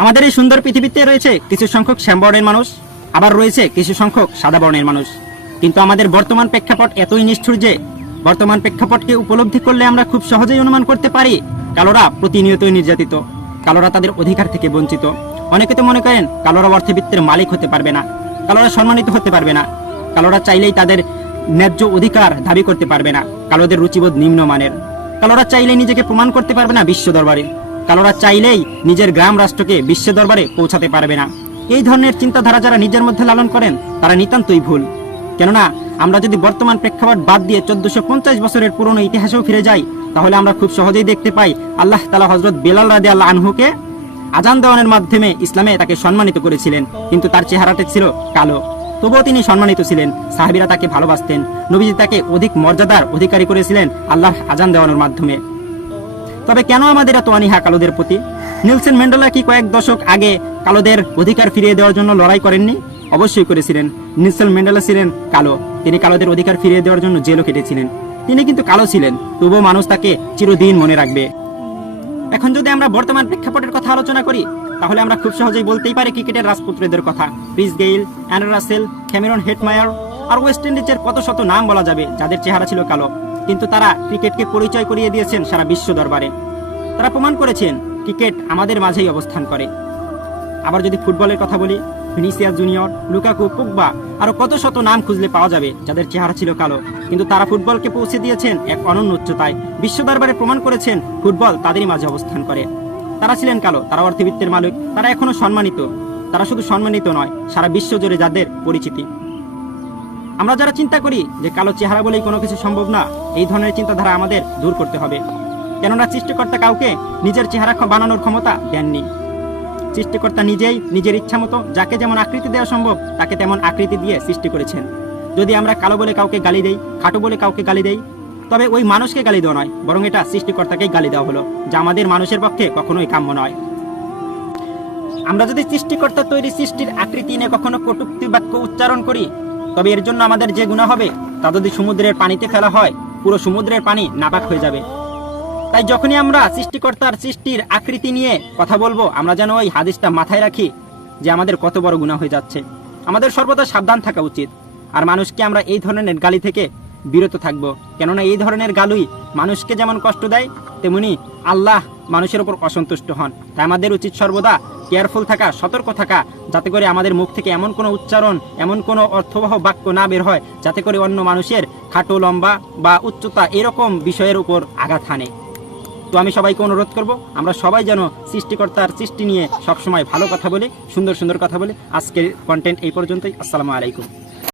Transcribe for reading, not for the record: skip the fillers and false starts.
আমাদের এই সুন্দর পৃথিবীতে রয়েছে কিছু সংখ্যক শ্যাম বর্ণের মানুষ, আবার রয়েছে কিছু সংখ্যক সাদা বর্ণের মানুষ। কিন্তু আমাদের বর্তমান প্রেক্ষাপট এতই নিষ্ঠুর যে বর্তমান প্রেক্ষাপটকে উপলব্ধি করলে আমরা খুব সহজেই অনুমান করতে পারি কালোরা প্রতিনিয়তই নির্যাতিত, কালোরা তাদের অধিকার থেকে বঞ্চিত। অনেকে তো মনে করেন কালোরা অর্থবিত্তের মালিক হতে পারবে না, কালোরা সম্মানিত হতে পারবে না, কালোরা চাইলেই তাদের ন্যায্য অধিকার দাবি করতে পারবে না, কালোদের রুচিবোধ নিম্নমানের, কালোরা চাইলেই নিজেকে প্রমাণ করতে পারবে না বিশ্ব দরবারে, কালোরা চাইলেই নিজের গ্রাম রাষ্ট্রকে বিশ্ব দরবারে পৌঁছাতে পারবে না। এই ধরনের চিন্তাধারা যারা নিজের মধ্যে লালন করেন তারা নিতান্তই ভুল। কেননা আমরা যদি বর্তমান প্রেক্ষাপট বাদ দিয়ে 1450 বছরের পুরনো ইতিহাসেও ফিরে যাই, তাহলে আমরা খুব সহজেই দেখতে পাই আল্লাহ তাআলা হযরত বেলাল রাদিয়াল্লাহু আনহুকে আজান দেওয়ানোর মাধ্যমে ইসলামে তাকে সম্মানিত করেছিলেন, কিন্তু তার চেহারাটা ছিল কালো, তবুও তিনি সম্মানিত ছিলেন। সাহাবীরা তাকে ভালোবাসতেন, নবীজি তাকে অধিক মর্যাদার অধিকারী করেছিলেন আল্লাহর আজান দেওয়ানোর মাধ্যমে। তবে কেন আমাদের এত অনীহা কালোদের প্রতি? নেলসন ম্যান্ডেলা কি কয়েক দশক আগে কালোদের অধিকার ফিরিয়ে দেওয়ার জন্য লড়াই করেননি? অবশ্যই করেছিলেন। নেলসন ম্যান্ডেলা ছিলেন কালো, তিনি কালোদের অধিকার ফিরিয়ে দেওয়ার জন্য জেলও কেটেছিলেন। তিনি কিন্তু কালো ছিলেন, তবুও মানুষ তাকে চিরদিন মনে রাখবে। এখন যদি আমরা বর্তমান প্রেক্ষাপটের কথা আলোচনা করি, তাহলে আমরা খুব সহজেই বলতেই পারি ক্রিকেটের রাজপুত্রদের কথা। Chris Gayle, Andre Russell, Cameron Hetmyer আর ওয়েস্ট ইন্ডিজের কত শত নাম বলা যাবে যাদের চেহারা ছিল কালো, কিন্তু তারা ক্রিকেটকে পরিচয় করিয়ে দিয়েছেন সারা বিশ্ব দরবারে। তারা প্রমাণ করেছেন ক্রিকেট আমাদের মাঝেই অবস্থান করে। আবার যদি ফুটবলের কথা বলি, ভিনিসিয়াস জুনিয়র, লুকাকু, পোগবা আরো কত শত নাম খুঁজলে পাওয়া যাবে যাদের চেহারা ছিল কালো, কিন্তু তারা ফুটবলকে পৌঁছে দিয়েছেন এক অনন্য উচ্চতায়। বিশ্ব দরবারে প্রমাণ করেছেন ফুটবল তাদেরই মাঝে অবস্থান করে। তারা ছিলেন কালো, তারা অর্থবিত্তের মালিক, তারা এখনো সম্মানিত। তারা শুধু সম্মানিত নয়, সারা বিশ্ব জুড়ে যাদের পরিচিতি। আমরা যারা চিন্তা করি যে কালো চেহারা বলেই কোনো কিছু সম্ভব না, এই ধরনের চিন্তাধারা আমাদের দূর করতে হবে। কেননা সৃষ্টিকর্তা কাউকে নিজের চেহারা বানানোর ক্ষমতা দেননি। সৃষ্টিকর্তা নিজেই নিজের ইচ্ছা মতো যাকে যেমন আকৃতি দেওয়া সম্ভব তাকে তেমন আকৃতি দিয়ে সৃষ্টি করেছেন। যদি আমরা কালো বলে কাউকে গালি দেই, খাটো বলে কাউকে গালি দেই, তবে ওই মানুষকে গালি দেওয়া নয়, বরং এটা সৃষ্টিকর্তাকেই গালি দেওয়া হলো, যা আমাদের মানুষের পক্ষে কখনোই কাম্য নয়। আমরা যদি সৃষ্টিকর্তার তৈরি সৃষ্টির আকৃতি নিয়ে কখনো কটূক্তি বাক্য উচ্চারণ করি, তবে এর জন্য আমাদের যে গুনাহ হবে তা যদি সমুদ্রের পানিতে ফেলা হয়, পুরো সমুদ্রের পানি নাপাক হয়ে যাবে। তাই যখনই আমরা সৃষ্টিকর্তার সৃষ্টির আকৃতি নিয়ে কথা বলবো, আমরা যেন ওই হাদিসটা মাথায় রাখি যে আমাদের কত বড় গুনাহ হয়ে যাচ্ছে। আমাদের সর্বদা সাবধান থাকা উচিত। আর মানুষকে আমরা এই ধরনের গালি থেকে বিরত থাকব, কেননা এই ধরনের গালুই মানুষকে যেমন কষ্ট দেয়, তেমনি আল্লাহ মানুষের উপর অসন্তুষ্ট হন। তাই আমাদের উচিত সর্বদা কেয়ারফুল থাকা, সতর্ক থাকা, যাতে করে আমাদের মুখ থেকে এমন কোনো উচ্চারণ, এমন কোনো অর্থবহ বাক্য না বের হয় যাতে করে অন্য মানুষের খাটো, লম্বা বা উচ্চতা এরকম বিষয়ের উপর আঘাত হানে। তো আমি সবাইকে অনুরোধ করব, আমরা সবাই যেন সৃষ্টিকর্তার সৃষ্টি নিয়ে সবসময় ভালো কথা বলি, সুন্দর সুন্দর কথা বলি। আজকের কন্টেন্ট এই পর্যন্তই। আসসালামু আলাইকুম।